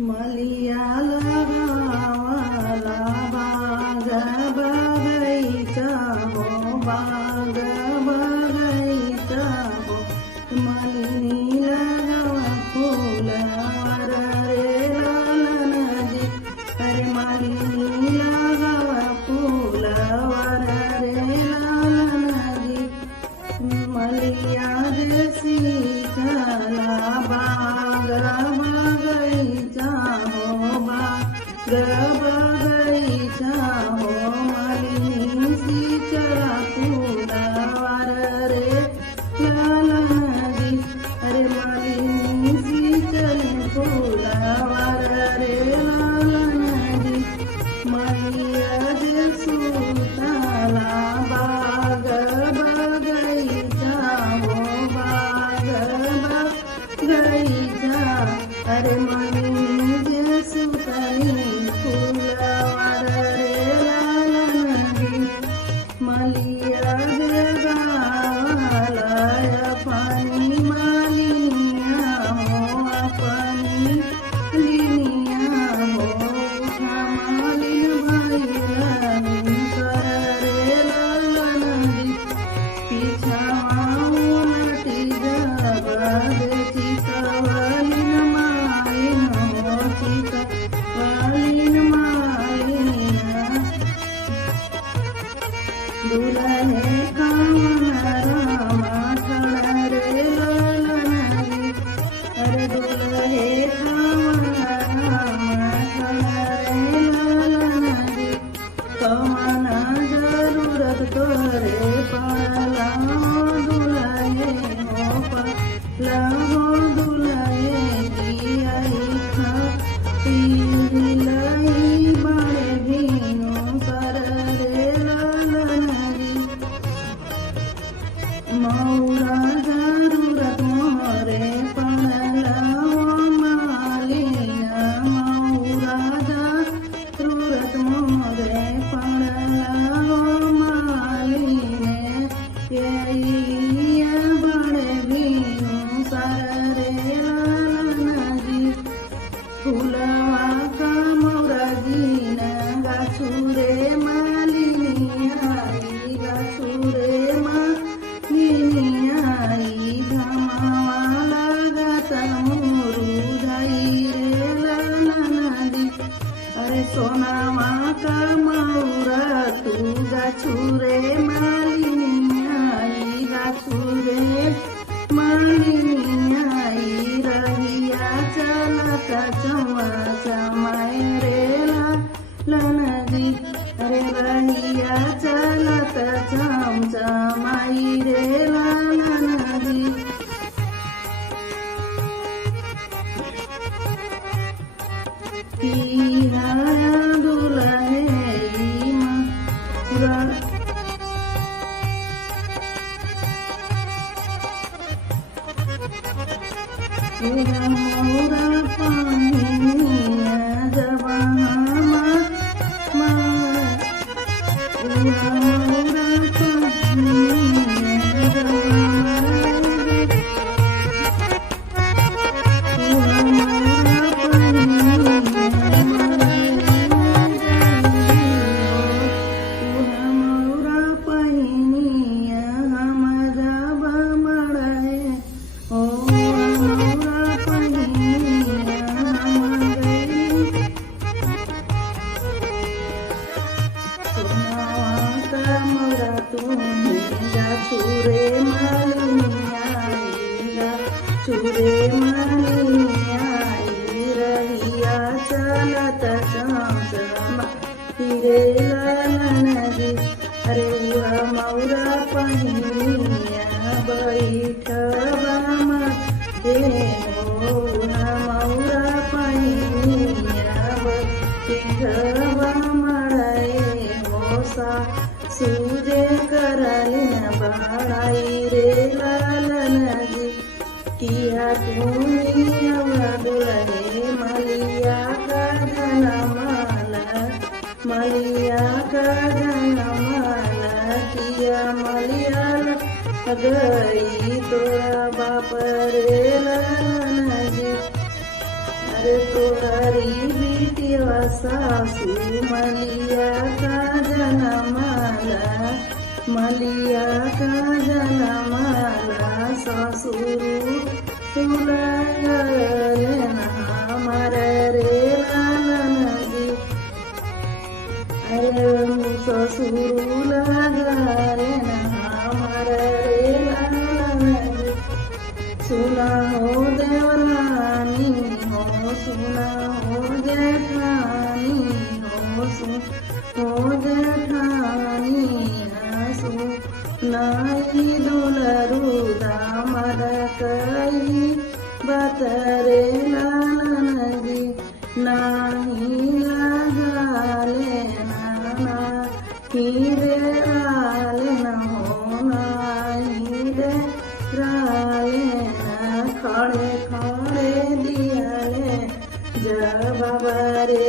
मलिया लगावाला बाग बगैचा हो, बाग बगैचा हो, मलिनी लगावा फुलवार रे लालनजी, अरे मलिनी लगावा फुलवार रे लालनजी, मलिया देसी चला बाग बगैचा हो, बाग बगैचा हो, मलिनी सी चला फुलवार रे लालनजी, अरे मलिनी सी चले फुलवार रे लालनजी, मैया जे सुताला बाग बगैचा हो, बाग बगैचा, अरे मलिनी जे सुताली फुलवार रे लालनजी, मलिया जे गावाला अपनी मालिनिया हो, अपनी लिनिया हो, उठा मालिन भैया कर रे लालनजी, पीछावा उलटी जब चितवालिन मालिन हो, चितवालिन मालिन, दुल्हे कामना ठण रे लालनजी, अरे दुल्हे कामना ठण रे लालनजी, कमना जरूरत तोरे पड़ला दुल्हे हो, पड़ला हो दुल्हे की आई खा लाई बड़े भीनो कर रे लालनजी, मौरा जरूरत मोरे पड़ला मालिना, मौरा जरूरत मोरे पड़ला मालिने, यही बड़े भीनो सर रे लालनजी, फुलवा का मोरा गीना गाछू रे मालिनी आई, गाछू रे मालिनी आई, घमावा लागत मुरुझाई रे लालनजी, अरे सोनावा का मौरा तू गाछू रे मालिनी आई, गाछू रे मालिनी आई, रहिया चलता चौआ चमाए रे लालनजी, अरे रहिया चलता चम चमाई रे लालनजी, पीरा दुल्हे मौरा, मौरा पानिया जवामा मौरा पानिया मौरा पहिनिया हम जब मड़े हो, मौरा पहिनिया हम गई, सोनावा का मौरा तुम्हें गाछू रे मालिनिया आई, गाछू रे मालिनिया आई, रहिया चलत चमा रे लालनजी, अरे उहा मौरा पहिनिया बैठबा मते हो, उहा मौरा पहिनिया बैठबा मड़े हो, सूजे करलिन बड़ाई रे लालनजी, किया दुनिया दुल्हे मलिया का जनमाला, मलिया का जनमाला, किया मलिया गई तोरा बाप रे लालनजी, अरे तोहरी बिटिया सासू मलिया का जनमाला मलिया का जनमाला ससुरु तुलगले हमर रे लालनदी अरे ससुरु लगले हमर रे लालनदी सुना हो देवरानी हो सुना हो जेठानी हो जेठानी नाई दुलरू दामद कई बतरे नानदी नाही लगाले नाना हीरे राले न हो नाही रे राले न खड़े खड़े दियाले जब बाबा रे